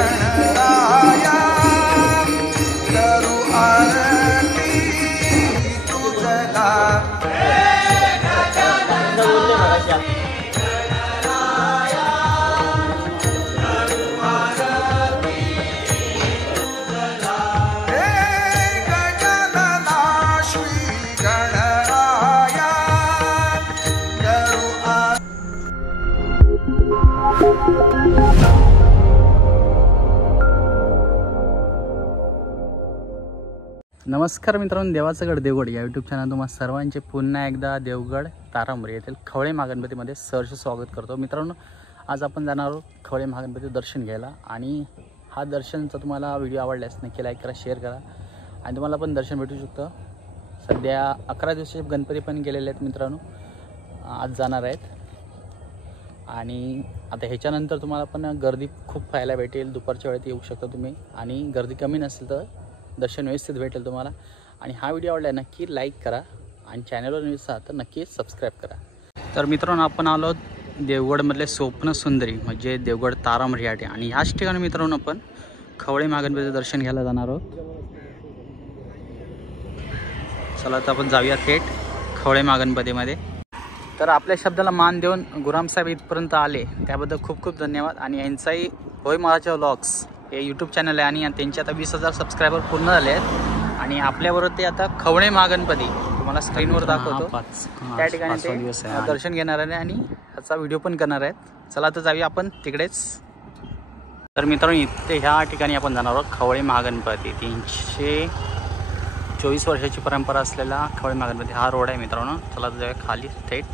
गणराया करू आरती तुझला नमस्कार मित्रांनो, देवाचं गड देवगड या यूट्यूब चॅनल तुम्हा सर्वांचे पुन्हा एकदा देवगड तारांबरी येथील खवळे महागणपतीमध्ये सहर्ष स्वागत करतो. मित्रांनो, आज आपण जाणार आहोत खवळे महागणपती दर्शन घ्यायला आणि हा दर्शनचा तुम्हाला व्हिडिओ आवडल्यास नक्की लाईक करा, शेअर करा आणि तुम्हाला पण दर्शन भेटू शकतं. सध्या 11 दिवसाचे गणपती पण गेलेले आहेत मित्रांनो, आज जाणार आहेत आणि आता ह्याच्यानंतर तुम्हाला पण गर्दी खूप पाहायला भेटेल. दुपारच्या वेळेत येऊ शकता तुम्ही आणि गर्दी कमी नसेल तर दर्शन व्यवस्थित भेटेल तुम्हाला. आणि हा व्हिडिओ आवडला नक्की लाईक करा आणि चॅनलवर नवीन असाल तर नक्की सबस्क्राईब करा. तर मित्रांनो, आपण आलो देवगडमधले स्वप्न सुंदरी म्हणजे देवगड तारांबरी या ठिकाणी आणि ह्याच ठिकाणी मित्रांनो आपण खवळे महागणपतीचं दर्शन घ्यायला जाणार आहोत. चला तर आपण जाऊया थेट खवळे महागणपतीमध्ये. तर आपल्या शब्दाला मान देऊन गुरामसाहेब इथपर्यंत आले त्याबद्दल खूप खूप धन्यवाद. आणि यांचाही होय महाराज व्लॉग्स हे यूट्यूब चॅनल आहे आणि त्यांचे आता 20,000 सबस्क्रायबर पूर्ण झाले आहेत. आणि आपल्याबरोबर ते आता खवळे महागणपती तुम्हाला स्क्रीनवर दाखवतो त्या ठिकाणी ते दर्शन घेणार आहे आणि ह्याचा व्हिडिओ पण करणार आहेत. चला तर जाऊया आपण तिकडेच. तर मित्रांनो, इथे ह्या ठिकाणी आपण जाणार आहोत खवळे महागणपती. 324 वर्षाची परंपरा असलेला खवळे महागणपती हा रोड आहे मित्रांनो. चला तर जाऊया खाली थेट.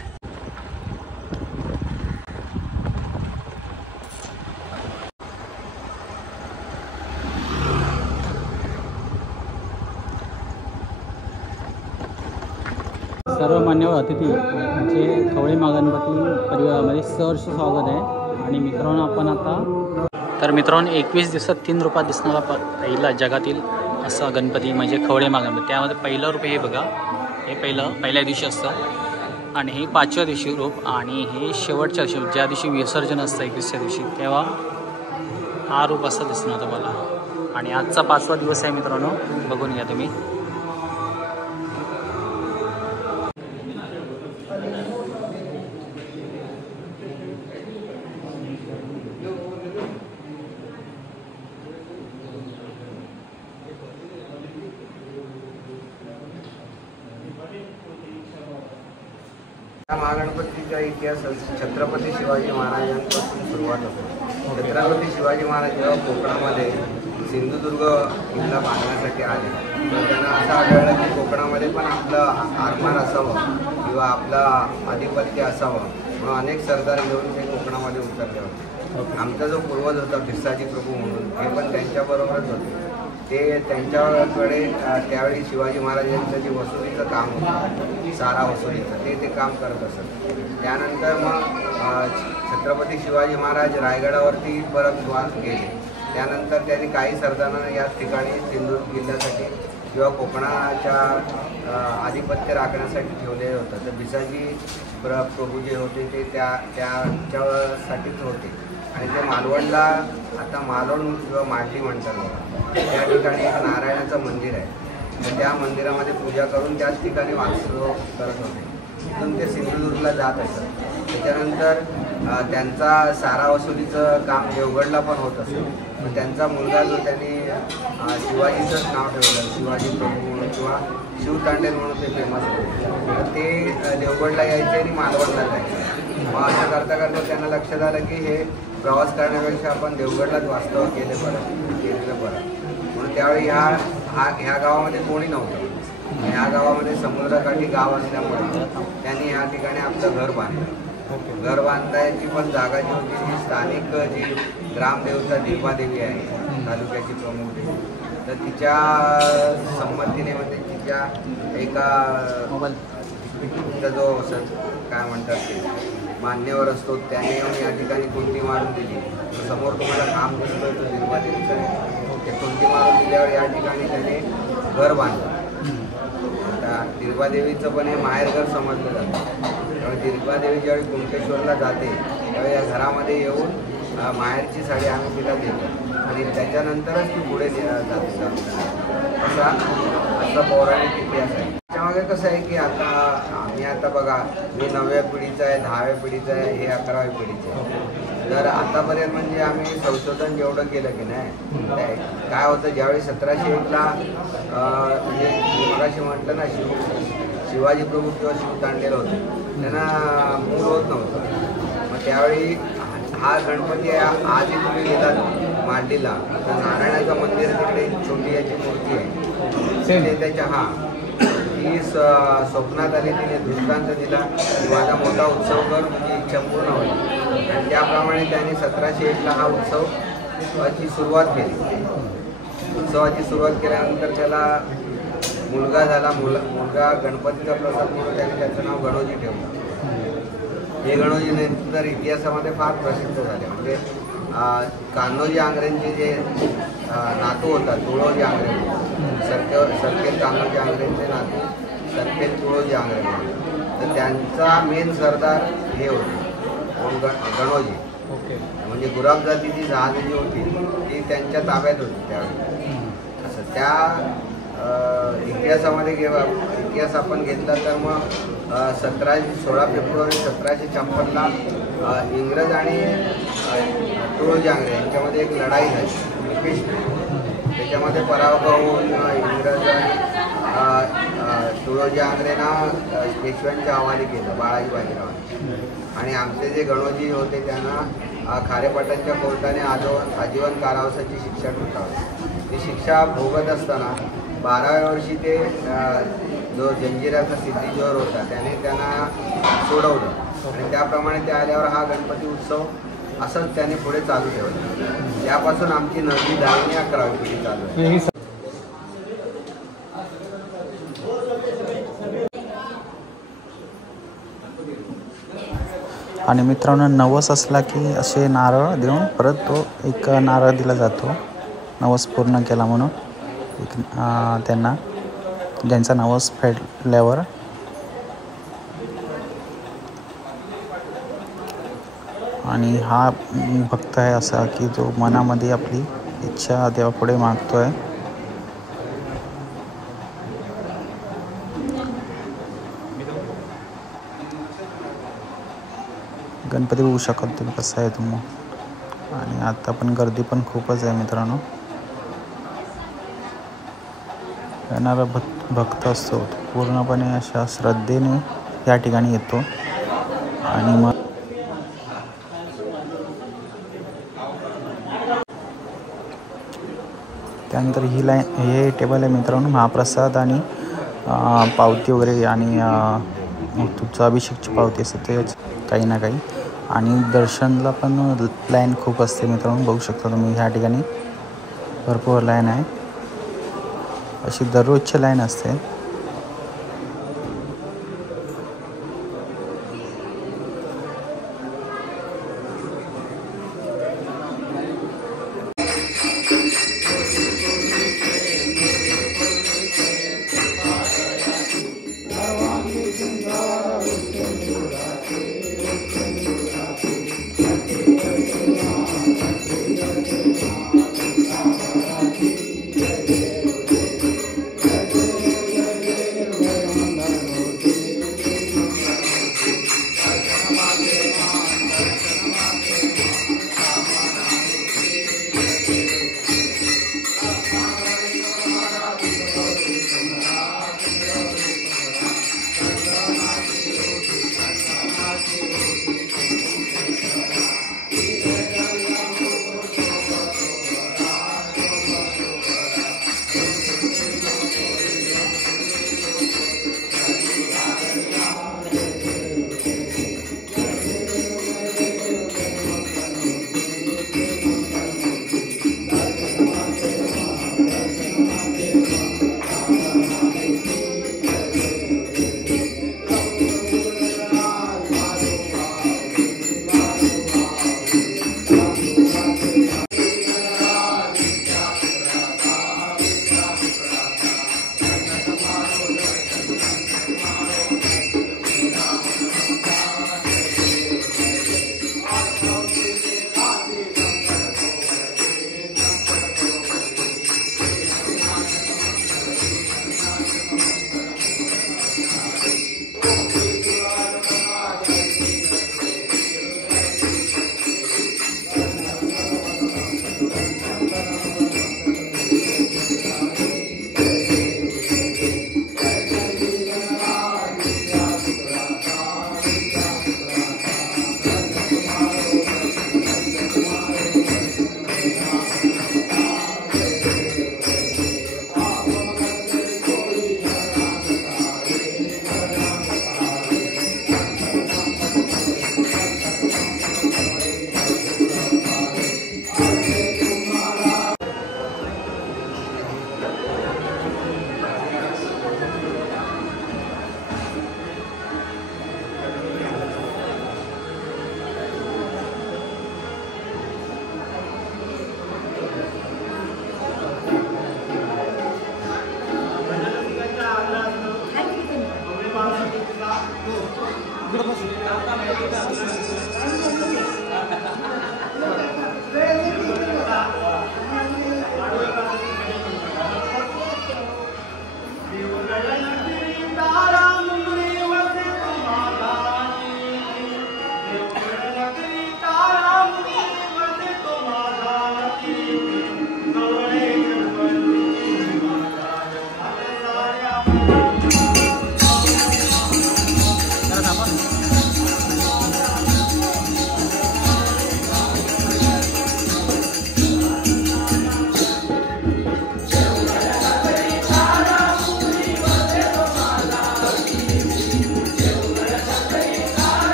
सर्व मान्यवर अतिथी म्हणजे खवळे महागणपती परिवारामध्ये सहर्ष स्वागत आहे. आणि मित्रांनो, आपण आता तर मित्रांनो 21 दिवसात 3 रूपात दिसणारा पहिला जगातील असा गणपती म्हणजे खवळे महागणपती. त्यामध्ये पहिलं रूप हे बघा, हे पहिल्या दिवशी असतं आणि हे 5व्या दिवशी रूप आणि हे शेवटच्या दिवशी ज्या दिवशी विसर्जन असतं 21व्या दिवशी तेव्हा हा रूप असं दिसणार तुम्हाला. आणि आजचा 5वा दिवस आहे मित्रांनो, बघून घ्या तुम्ही. या महागणपतीचा इतिहास छत्रपती शिवाजी महाराजांपासून सुरुवात होतो. छत्रपती शिवाजी महाराज जेव्हा कोकणामध्ये सिंधुदुर्ग किल्ला बांधण्यासाठी आले तर त्यांना असं आढळलं की कोकणामध्ये पण आपलं आरमार असावं किंवा आपलं आधिपत्य असावं म्हणून अनेक सरदार घेऊन ते कोकणामध्ये उतरले होते. आमचा जो पूर्वज होता भिसाजी प्रभू म्हणून हे पण त्यांच्याबरोबरच होते. ते त्यांच्याकडे त्यावेळी शिवाजी महाराजांचं जे वसुलीचं काम होतं, सारा वसुलीचं ते काम करत असत. त्यानंतर मग छत्रपती शिवाजी महाराज रायगडावरती परत गेले. त्यानंतर त्यांनी काही सरदारांना याच ठिकाणी सिंधुदुर्ग किल्ल्यासाठी किंवा कोकणाच्या आधिपत्य राखण्यासाठी ठेवले होतं. तर भिसाजी प्रभू जे होते ते त्याच्यासाठीच होते आणि ते मालवणला आता मालवण किंवा मांडली म्हणतात त्या ठिकाणी एक नारायणाचं मंदिर आहे. तर त्या मंदिरामध्ये पूजा करून त्याच ठिकाणी वास्तव करत होते. तिथून ते सिंधुदुर्गला जात असत. त्याच्यानंतर त्यांचा सारा वसुलीचं काम देवगडला पण होत असेल. मग त्यांचा मुलगा जो त्यांनी शिवाजीचंच नाव ठेवलं, शिवाजी प्रभू म्हणून किंवा शिवतांडेल म्हणून ते फेमस होते. तर ते देवगडला यायचे आणि मालवणला जायचे. मग असं करता करता त्यांना लक्षात आलं की हे प्रवास करण्यापेक्षा आपण देवगडलाच वास्तव केलेलं बरं. म्हणून त्यावेळी ह्या गावामध्ये कोणी नव्हतं. ह्या गावामध्ये समुद्रकाठी गाव असल्यामुळे त्यांनी ह्या ठिकाणी आपलं घर बांधलं. घर बांधण्याची पण जागा जी होती ती स्थानिक जी ग्रामदेवता दिरबादेवी आहे तालुक्याची प्रमुख देवी, तर तिच्या संमतीने म्हणजे तिच्या एका जो काय म्हणतात ते मान्यवर असतो त्याने येऊन या ठिकाणी कुंडी मारून दिली. समोर तुम्हाला काम दिसतोय तो दिरबादेवीचा आहे. ते कुंडी मारून दिल्यावर या ठिकाणी त्याने घर बांधलं. आता दिरबादेवीचं पण हे माहेरघर समजलं जातं. त्यामुळे दिरबादेवी ज्यावेळी कुंकेश्वरला जाते त्यावेळी या घरामध्ये येऊन माहेरची साडी आम्ही तिला देतो. आणि त्याच्यानंतरच ती पुढे जाते. असा पौराणिक इतिहास आहे. त्याच्यामागे कसं आहे की आता बघा, मी 9व्या पिढीचा आहे, 10व्या पिढीचा आहे, हे 11व्या पिढीचं आहे. तर आतापर्यंत म्हणजे आम्ही संशोधन जेवढं केलं की नाही, काय होतं ज्यावेळी 1701ला म्हणजे मी मगाशी म्हटलं ना, शिवाजी प्रभू किंवा शिवतांडेल होते, त्यांना मूळ होत नव्हतं. मग त्यावेळी हा गणपती आजही तुम्ही गेलात मांडीला तर नारायणाचं मंदिर तिकडे छोटी याची मूर्ती आहे. ते त्याच्या ती स्वप्नात आली, तिने दृष्टांत दिला की माझा मोठा उत्सव कर, तुझी इच्छा पूर्ण होईल. आणि त्याप्रमाणे त्यांनी 1701ला हा उत्सवाची सुरुवात केली. उत्सवाची सुरुवात केल्यानंतर त्याला मुलगा झाला. मुलगा गणपतीचा प्रसाद म्हणून त्याने त्याचं नाव गणोजी ठेवलं. हे गणोजी नंतर इतिहासामध्ये फार प्रसिद्ध झाले. म्हणजे कान्होजी आंग्रेंचे जे नातू होता तुळोजी आंग्रे, सरखेल कान्होजी आंग्रेंचे नातू सरखेल तुळोजी आंग्रे, तर त्यांचा मेन सरदार हे होते गणोजी. म्हणजे गुलाब जातीची जहाज जी होती ती त्यांच्या ताब्यात होती त्यावेळी. असं त्या इतिहासामध्ये इतिहास आपण घेतला तर मग 16 फेब्रुवारी 1756ला इंग्रज आणि तुळोजी आंग्रे यांच्यामध्ये एक लढाई झाली. त्याच्यामध्ये पराभव होऊन इंग्रज तुळोजी आंग्रेंना पेशव्यांच्या हवाली केलं, बाळाजी बाजीराव. आणि आमचे जे गणोजी होते त्यांना खारेपाटणच्या कोर्टाने आजीवन कारावासाची शिक्षा ठोठावली. ती शिक्षा भोगत असताना 12व्या वर्षी ते जो जंजिराचा सिद्धी जोहर होता त्याने त्यांना सोडवलं. आणि त्याप्रमाणे ते आल्यावर हा गणपती उत्सव असंच त्याने पुढे चालू ठेवलं. त्यापासून आमची 9वी 10वी 11वी पिढी चालू आहे. आणि मित्रांनो, नवस असला की असे नारळ देऊन परत तो एक नारळ दिला जातो नवस पूर्ण केला म्हणून. त्यांना ज्यांचा नवस फेडल्यावर. आणि हा भक्त आहे असा की तो मनामध्ये आपली इच्छा देवापुढे मागतोय. गणपती बघू शकत तुम्ही कसं आहे तुम्ही. आणि आता पण गर्दी पण खूपच आहे मित्रांनो. येणारा भक्त असतो तो पूर्णपणे अशा श्रद्धेने या ठिकाणी येतो. आणि मग त्यानंतर हे टेबल आहे मित्रांनो, महाप्रसाद आणि पावती वगैरे आणि तुमचं अभिषेकची पावती असते तेच काही ना काही. आणि दर्शनला पण लाईन खूप असते मित्रांनो, बघू शकता तुम्ही. ह्या ठिकाणी भरपूर लाईन आहे, अशी दररोजची लाईन असते.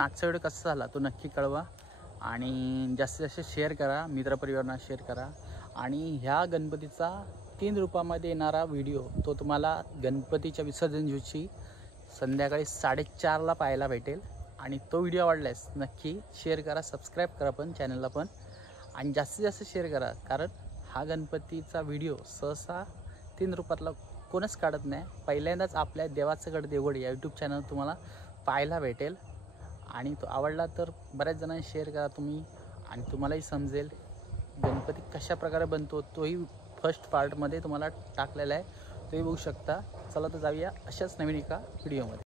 आजचा व्हिडिओ कसा झाला तो नक्की कळवा आणि जास्तीत जास्त शेअर करा, मित्रपरिवारांना शेअर करा. आणि ह्या गणपतीचा 3 रूपामध्ये येणारा व्हिडिओ तो तुम्हाला गणपतीच्या विसर्जन दिवशी संध्याकाळी 4:30ला पाहायला भेटेल. आणि तो व्हिडिओ आवडल्यास नक्की शेअर करा, सबस्क्राईब करा पण चॅनलला पण, आणि जास्तीत जास्त शेअर करा. कारण हा गणपतीचा व्हिडिओ सहसा 3 रूपातला कोणच काढत नाही. पहिल्यांदाच आपल्या देवाचं गड देवगड या यूट्यूब चॅनल तुम्हाला पाहायला भेटेल. आणि तो आवडला तर बऱ्याच जणांनी शेअर करा तुम्ही, आणि तुम्हालाही समजेल गणपती कशा प्रकारे बनतो. तोही फर्स्ट पार्टमध्ये तुम्हाला टाकलेला आहे, तोही बघू शकता. चला तर जाऊया अशाच नवीन एका व्हिडिओमध्ये.